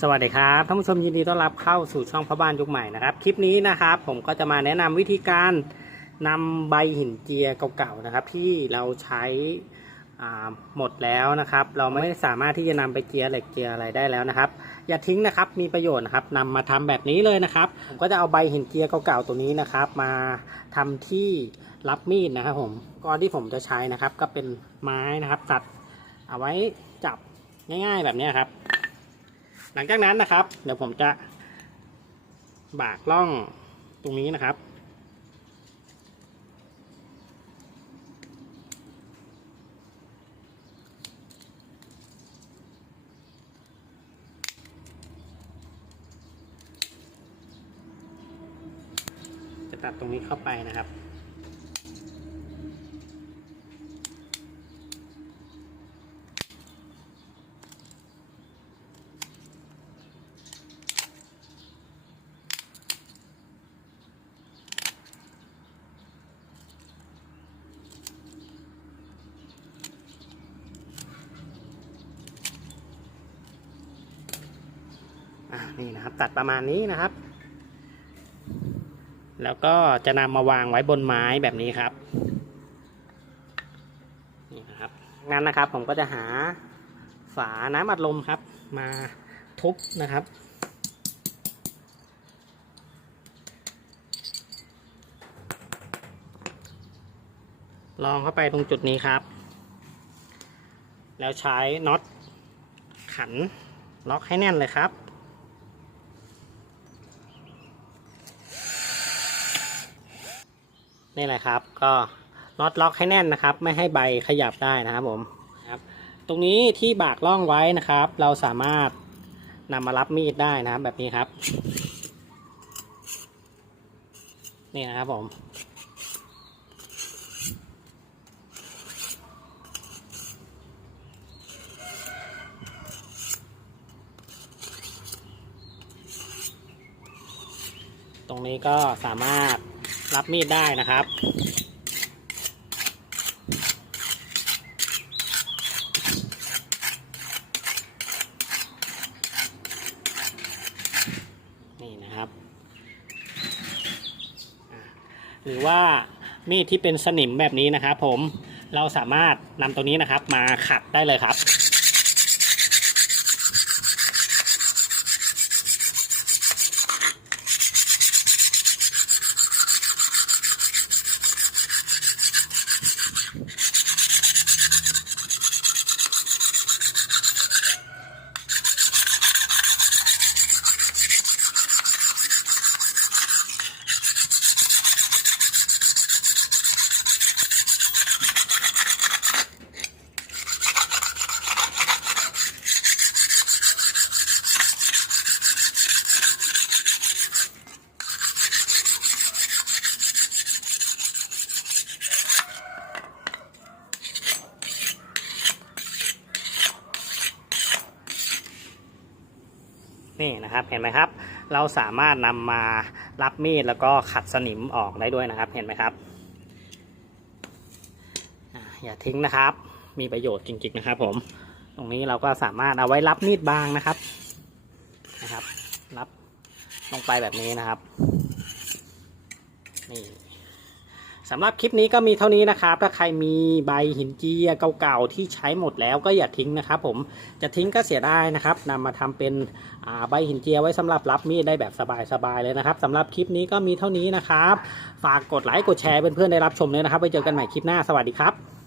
สวัสดีครับท่านผู้ชมยินดีต้อนรับเข้าสู่ช่องพ่อบ้านยุคใหม่นะครับ คลิปนี้นะครับ ผมก็จะมาแนะนำวิธีการนำใบหินเจียเก่าๆนะครับ ที่เราใช้อ่าหมดแล้วนะครับ เราไม่สามารถที่จะนำไปเจียเหล็กเจียอะไรได้แล้วนะครับ อย่าทิ้งนะครับมีประโยชน์นะครับนำมาทำแบบนี้เลยนะครับ ผมก็จะเอาใบหินเจียเก่าๆตัวนี้นะครับ มาทำที่รับมีดนะครับ ผมก้อนที่ผมจะใช้นะครับ ก็เป็นไม้นะครับ ตัดเอาไว้จับง่าย ๆ แบบนี้ครับ หลังจากนั้นนะครับ เดี๋ยวผมจะบากล่องตรงนี้นะครับ จะตัดตรงนี้เข้าไปนะครับ อ่านี่นะครับ ตัดประมาณนี้นะครับ แล้วก็จะนำมาวางไว้บนไม้แบบนี้ครับนี่นะครับงั้นนะครับ ผมก็จะหาฝาน้ำอัดลมครับ มาทุบนะครับลองเข้าไปตรงจุดนี้ครับ แล้วใช้น็อตขันล็อกให้แน่นเลยครับ นี่แหละครับ ก็น็อตล็อกให้แน่นนะครับ ไม่ให้ใบขยับได้นะครับผมครับตรงนี้ที่บากล่องไว้นะครับ เราสามารถนำมารับมีดได้นะครับแบบนี้ครับ นี่นะครับผมตรงนี้ก็สามารถ รับมีดได้นะครับ นี่นะครับ หรือว่ามีดที่เป็นสนิมแบบนี้นะครับผมเราสามารถนำตัวนี้นะครับมาขัดได้เลยครับ นี่นะครับเห็นไหมครับ เราสามารถนำมารับมีดแล้วก็ขัดสนิมออกได้ด้วยนะครับเห็นไหมครับอ่าอย่าทิ้งนะครับ มีประโยชน์จริงๆนะครับ ผม ตรงนี้เราก็สามารถเอาไว้รับมีดบางนะครับนะครับ รับลงไปแบบนี้นะครับนี่ สำหรับคลิปนี้ก็มีเท่านี้นะครับ ถ้าใครมีใบหินเจียเก่าๆที่ใช้หมดแล้วก็อย่าทิ้งนะครับ ผมจะทิ้งก็เสียได้นะครับนำมาทำเป็นใบหินเจียไว้สำหรับรับมีดได้แบบสบายๆเลยนะครับสำหรับคลิปนี้ก็มีเท่านี้นะครับ ฝากกดไลค์กดแชร์เพื่อนๆได้รับชมเลยนะครับไว้เจอกันใหม่คลิปหน้าสวัสดีครับ